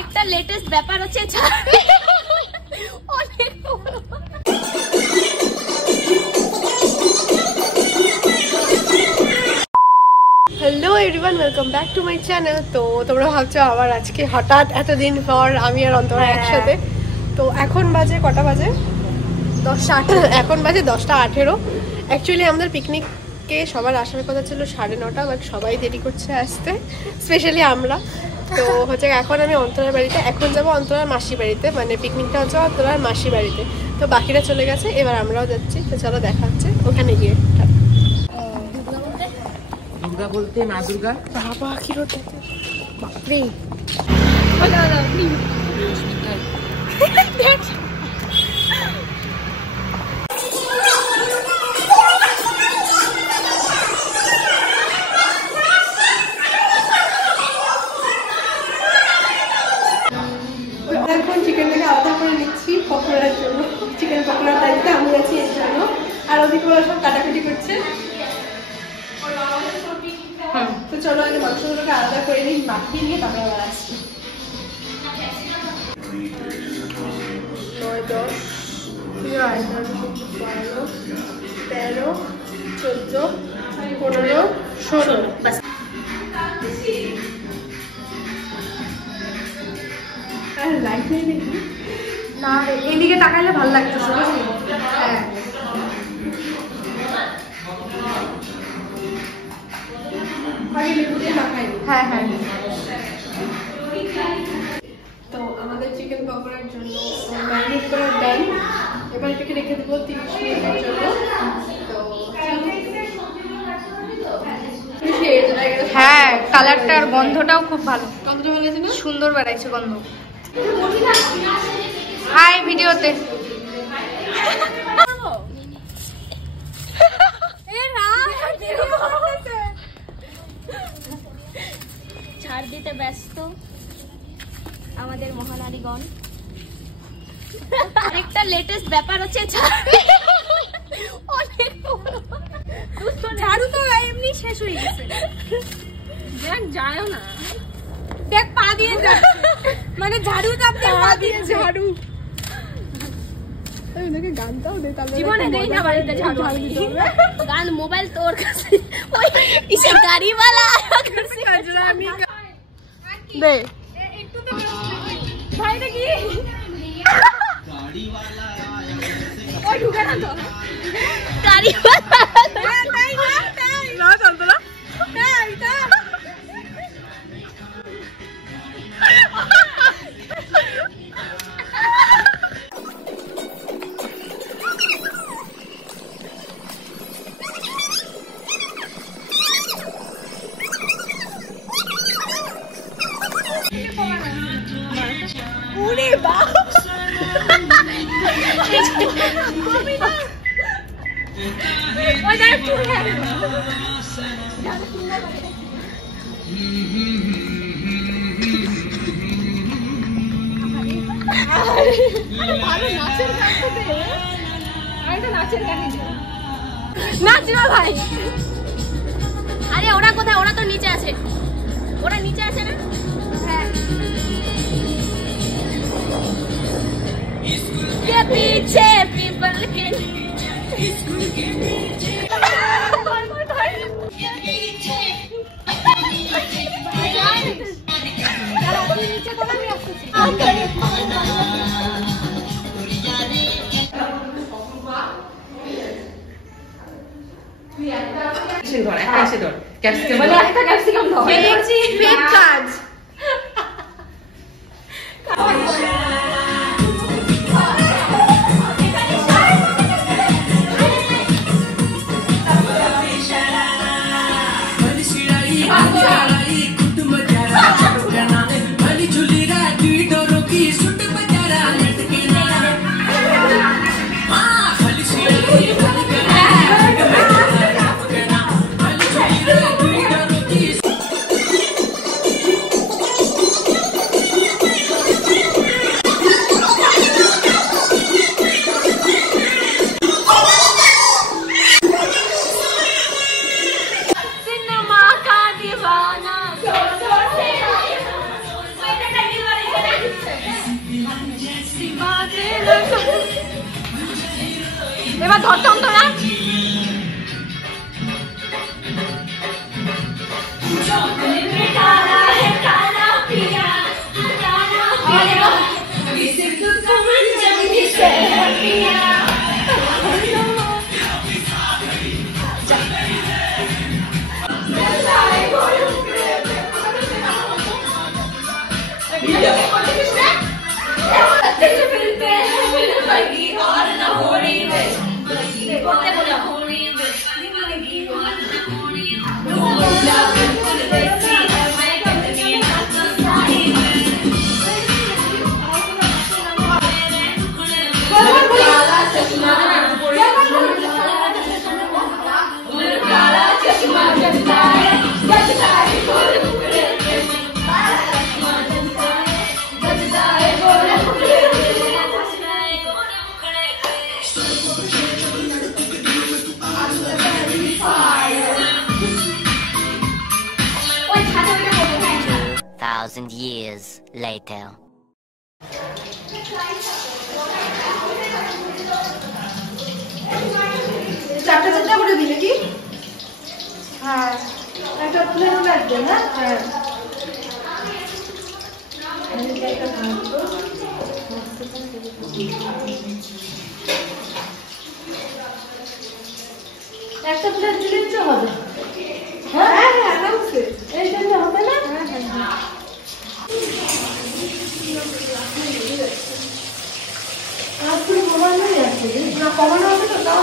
একটা লেটেস্ট ব্যাপার হচ্ছে hello everyone, welcome back to my channel. তো তোমরা ভাবছো আবার আজকে হঠাৎ এতদিন পর আমি আর অন্তরা একসাথে। তো এখন বাজে কটা বাজে? 10:18। এখন বাজে 10:18। অ্যাকচুয়ালি আমাদের পিকনিককে সবার আসার কথা ছিল 9:30, বাট সবাই দেরি করছে আসতে, স্পেশালি আমরা। তো হচ্ছে এখন আমি অন্তরার বাড়িতে, এখন যাবো অন্তরার মাসি বাড়িতে, মানে পিকনিকটা হচ্ছে অন্তরার মাসি বাড়িতে। তো বাকিরা চলে গেছে, এবার আমরাও যাচ্ছি। তো চলো দেখা হচ্ছে ওখানে গিয়ে। দুর্গা বলতে মা দুর্গা। বাবা কি রোদ বাপরে। এখন চিকেনটাকে আলাদা করে নিচ্ছি পকোড়ার জন্য। চিকেন পকোড়ার দায়িত্বে আমি আছি এর জন্য, আর ওদিকে ওরা সব কাটাকুটি করছে। তো চলো আগে মাংসগুলোকে আলাদা করে নিই, মাখিয়ে নিয়ে তারপরে আবার আসছি। 9, 10, 11, 12, 13, 14, 15, 16। লাইট নেই দেখি না, এইদিকে তাকাইলে ভালো লাগতো। হ্যাঁ হ্যাঁ হ্যাঁ। তো আমাদের চিকেন পকোড়ার জন্য ম্যারিনেট করা ডান। এবার এটাকে রেখে দেবো 30 মিনিটের জন্য। হ্যাঁ, কালারটা আর গন্ধটাও খুব ভালো। গন্ধটা ভালো আছে না? সুন্দর বেড়াইছে গন্ধ। হাই ভিডিওতে ছাড় দিতে ব্যস্ত আমাদের মহানারীগণ। আরেকটা লেটেস্ট ব্যাপার হচ্ছে ঝাড়ু তো এমনি শেষ হয়ে গেছে। দেখ যায়ও না, দেখ পা দিয়ে যাচ্ছে, মানে ঝাড়ু চাপতে পা দিয়ে ঝাড়ু। গানটাও দে, তাহলে জীবনে দেই না বাড়িতে ঝাড়ু। গান মোবাইল তোর কাছে, ওই ইসে গাড়িওয়ালা আমি দে একটু তো ভাইটা কি গাড়িওয়ালা ওই ঢুকে না তো গাড়িওয়ালা তাই না তাই না চলতো না তাই তা ওরে বাবা ওই দেখ চুল গেল। ভালো নাচের গান তো দে, আরেকটা নাচের গান দে। নাচ না ভাই। আরে ওরা কোথায়? ওরা তো নিচে আছে, ওরা নিচে আছে না? হ্যাঁ के पीछे पीपल के स्कूल के पीछे ক্যাপসিকাম কাজ। এবার ধর অন্তরা। Thousand years later. চারটা চারটা করে দিলে কি? হ্যাঁ, একটা ফুলের লাগবে না? হ্যাঁ। একটা প্লেট দিলেই তো হবে। হ্যাঁ হ্যাঁ আরামসে। এই জন্য হবে না? হ্যাঁ হ্যাঁ হ্যাঁ। আপনি কমানোই আছে না, কমানো হবে তো তাও।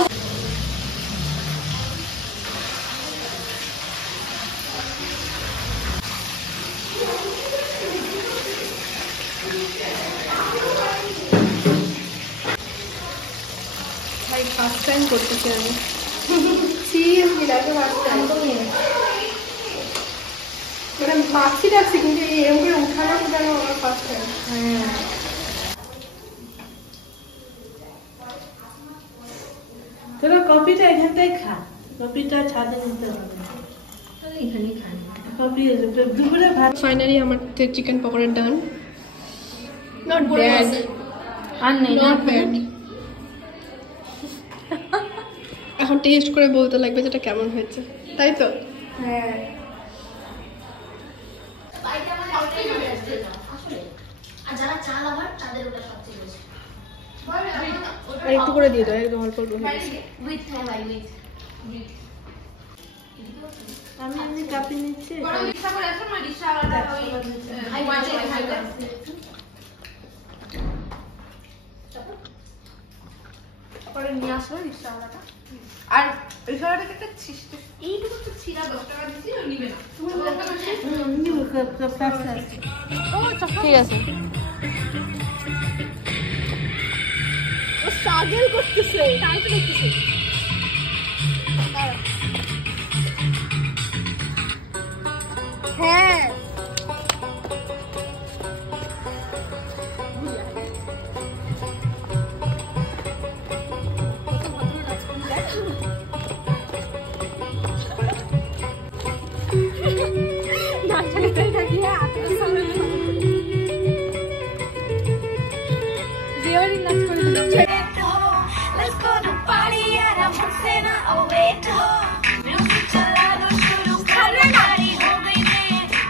ভাই ফার্স্ট টাইম করতেছি আমি। সিরিয়াসলি লাগে ফার্স্ট টাইম। মানে মাছি লাগছে কিন্তু এই এরকম করে উঠানো আমার ফার্স্ট টাইম। হ্যাঁ তোরা কপিটা এখানটাই খা, কপিটা ছাদে নিতে হবে, এখানেই খা কপি। দুপুরে ভাত ফাইনালি আমার chicken pakora done. Not bad, আর নেই, নট ব্যাড। এখন টেস্ট করে বলতে লাগবে যেটা কেমন হয়েছে, তাই তো? হ্যাঁ। আর যারা চাল আবার তাদের ওটা সবচেয়ে বেশি। আর একটু করে দিয়ে দাও, একদম অল্প অল্প হয়ে গেছে। উইথ হ্যাঁ ভাই উইথ। আমি এমনি কাপি নিচ্ছি। পরে নিয়ে আসবে রিক্সাওয়ালাটা। আর রিক্সাওয়ালাটাকে একটা এইটুকু তো ছিঁড়া 10 টাকা দিচ্ছি, নিবে না। তুমি বলতে পারছো? ঠিক আছে। ও সাগেল করতেছে, তাই তো দেখতেছি। হ্যাঁ Let's go to party and I'm dancing away to music चला दो शुरू कर party हो गई है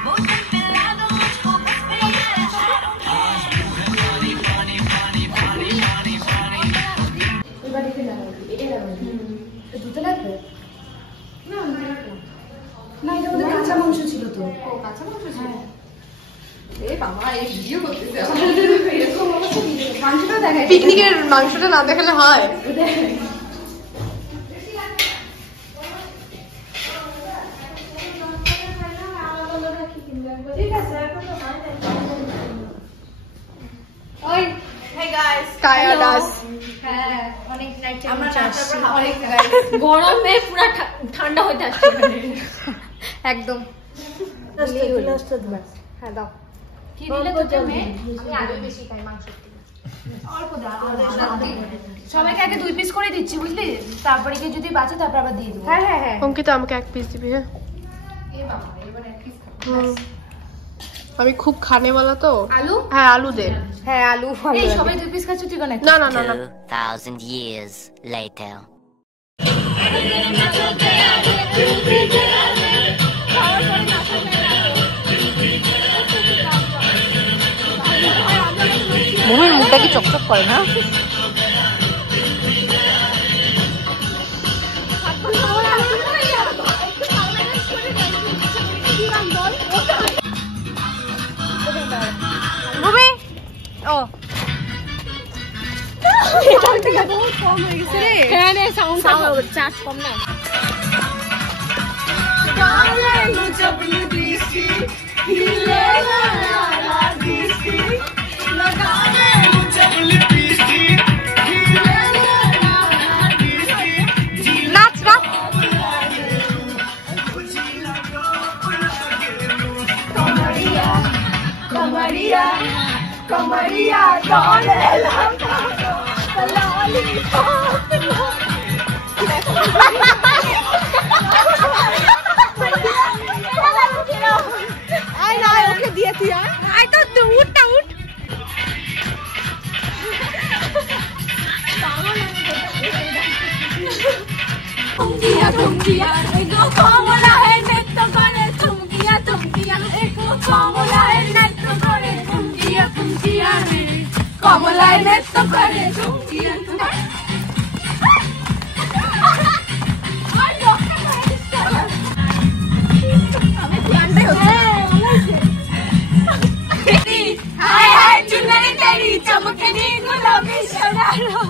बोतल पिला दो मुझको बस पिया এবার দেখে যাবো, এটা যাবো দুটো লাগবে না, না এটা ওদের কাঁচা মাংস ছিল তো। ও কাঁচা মাংস ছিল। হ্যাঁ। এ বাবা, এই ভিডিও করতেছে। এরকম অবস্থা মাংসটা দেখাই। পিকনিকের মাংসটা না দেখালে হয়? ঠিক আছে, এখন তো হয় না। ওই Hey guys. কায়া দাস। হ্যাঁ, অনেক নাইট টাইম আমরা আসছি। অনেক গরমে পুরো ঠান্ডা হয়ে যাচ্ছে একদম। লাস্টটা দাও। হ্যাঁ দাও। কি দিলে অল্প তোকে জল মেয়ে? দিবি। আমি আগে বেশি খাই মাংস থেকে। অল্প দাও। সবাইকে আগে 2 পিস করে দিচ্ছি বুঝলি, তারপরে কি যদি বাঁচে তারপর আবার দিয়ে দেবো। হ্যাঁ হ্যাঁ হ্যাঁ। অঙ্কিতা আমাকে 1 পিস দিবি। হ্যাঁ এ বাবা, এবার এক পিস খাবো। হুম। আমি খুব খানে वाला তো। আলু? হ্যাঁ আলু দে। হ্যাঁ আলু ভালো। এই সবাই 2 পিস খাচ্ছ ঠিক না? না না না 2,000 years later. মুমির মুখটা কি চকচক করে না? মুমি ও হ্যাঁ রে সাউন্ড চার্জ কম না নাচ নাচ আয় না ওকে দিয়ে তুই আয় তো উঠটা উঠ কমলায় নৃত্য করে ঝুমকিয়া हाय हाय चुनरी तेरी चमकनी गुलाबी शरारा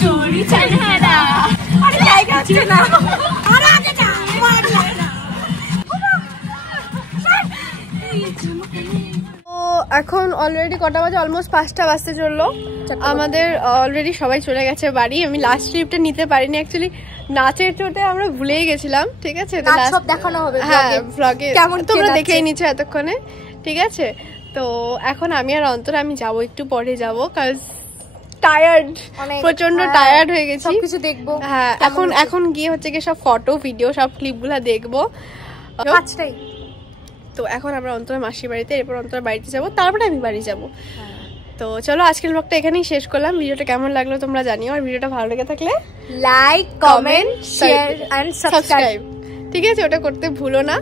चोरी चढ़ा अरे जाएगा चुना अरे आगे जा मार लेना তো এখন অলরেডি কটা বাজে অলমোস্ট 5টা বাজতে চললো আমাদের অলরেডি সবাই চলে গেছে বাড়ি আমি লাস্ট ট্রিপটা নিতে পারিনি অ্যাকচুয়ালি নাচের চোটে আমরা ভুলেই গেছিলাম ঠিক আছে তো সব দেখানো হবে হ্যাঁ ব্লগে কেমন তোমরা দেখেই নিচ্ছ এতক্ষণে ঠিক আছে তো এখন আমি আর অন্তর আমি যাব একটু পরে যাব কারণ টায়ার্ড প্রচন্ড টায়ার্ড হয়ে গেছি সবকিছু দেখবো হ্যাঁ এখন গিয়ে হচ্ছে কি সব ফটো ভিডিও সব ক্লিপগুলো দেখবো 5টাই তো এখন আমরা অন্তর মাসির বাড়িতে এরপর অন্তর বাড়িতে যাব তারপরে আমি বাড়ি যাব তো চলো আজকের ব্লগটা এখানেই শেষ করলাম ভিডিওটা কেমন লাগলো তোমরা জানিও আর ভিডিওটা ভালো লেগে থাকলে like comment share and subscribe ঠিক আছে ওটা করতে ভুলো না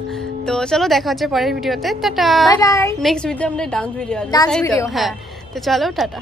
তো চলো দেখা হচ্ছে পরের ভিডিওতে tata bye bye next video আমাদের ডান্স ভিডিও আছে ডান্স ভিডিও হ্যাঁ তো চলো টাটা